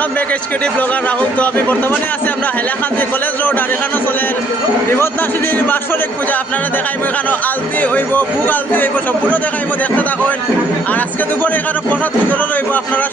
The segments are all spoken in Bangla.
Welcome back SKT blogger Rahul তো আমি বর্তমানে আছি আমরা হেলাখান্তি কলেজ রোড, আর এখানে চলে বিপদ নাশিনীর বাৎসরিক পূজা। আপনারা দেখাইব এখানে আলতি হইব বুক আলতি হইব, সম্পূর্ণ দেখাইব, দেখতে থাকুন। আর আজকে দুপুরে এখানে প্রসাদ বিতরণ হইব, আপনারা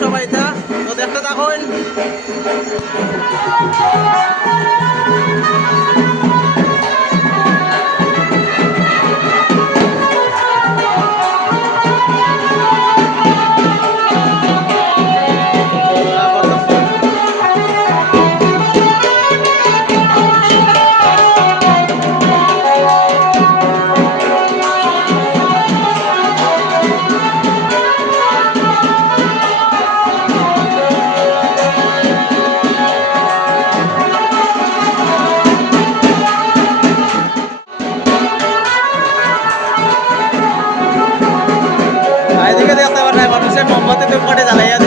মানুষের মোমবাতি ধূপকাঠি জ্বালাইয়া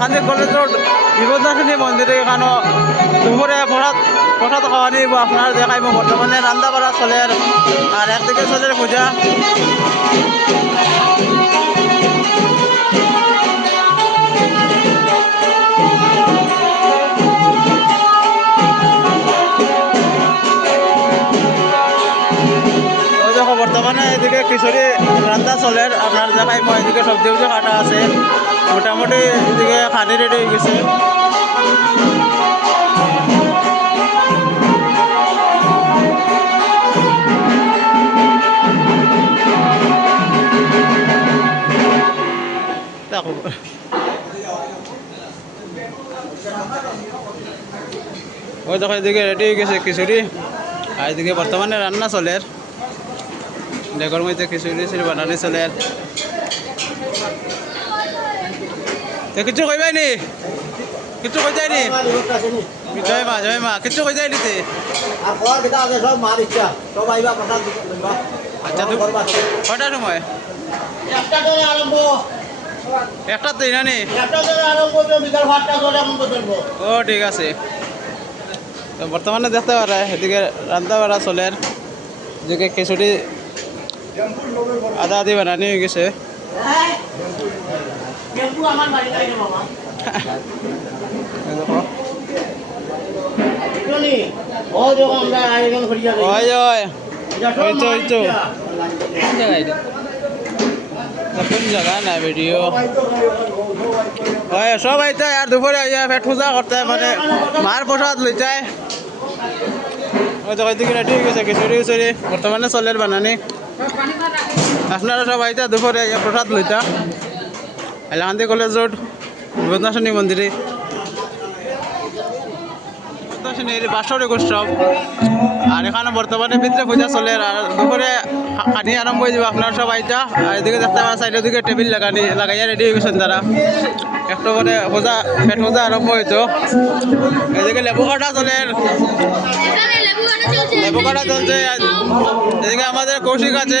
হাইলাকান্দি কলেজ রোড বিপদনাশিনী মন্দিরে এখানে দুপুরে প্রসাদ প্রসাদ খাওয়া নিব আপনার দেখাইব বর্তমানে রান্না বাড়া চলে আর একদিকে চলে পূজা। বর্তমানে এদিকে খিচুড়ি রান্না চলে আপনার দেখাই মই এদিকে সবজি কাটা আছে। মোটামুটি এদিকে খানি রেডি হয়ে গেছে। ওই দেখো এদিকে রেডি হয়ে গেছে খিচুড়ি। আর এদিকে বর্তমানে রান্না চলে। ডেকর মধ্যে খিচুড়ি বানানি চলে। তো কিছু কইবাই নি কিছু কই যায়নি জয় মা জয় মা কিছু কই যায়নি তে লইবা আচ্ছা কয়টার সময়? একটা না নি? তো পর্যন্ত। ও ঠিক আছে। তো বর্তমানে দেখতে পারা এদিকে রান্না বাড়া চলে। এদিকে খিচুড়ি আদা আদি বানানি হয়ে গেছে। জায়গা না ভিডিও। ওই সব আইতে আর দুপুরে আইয়া পেট পূজা করতে মানে মার প্রসাদ লই যায় ওই তো ওইদিকে রেডি হয়ে গেছে খিচুড়ি উচুড়ি বর্তমানে চলের বানানি। আপনারা সব আইতা দুপুরে আইয়া প্রসাদ লইতা। হাইলাকান্দি কলেজ রোড বিপদনাশনী মন্দিরে বাৎসরিক উৎসব আর এখানে বর্তমানে ভিতরে পূজা চলে আর দুপুরে খানি আরম্ভ হয়ে যাবে আপনার সব আইটা আর এদিকে দেখতে পারেন সাইডের দিকে টেবিল লাগানি লাগাইয়া রেডি হয়ে গেছেন তারা। একটু পূজা, পেট পূজা আরম্ভ হইতো। এদিকে লেবু কাটা চলে। লেবু কাটা চলছে। এদিকে আমাদের কৌশিক আছে।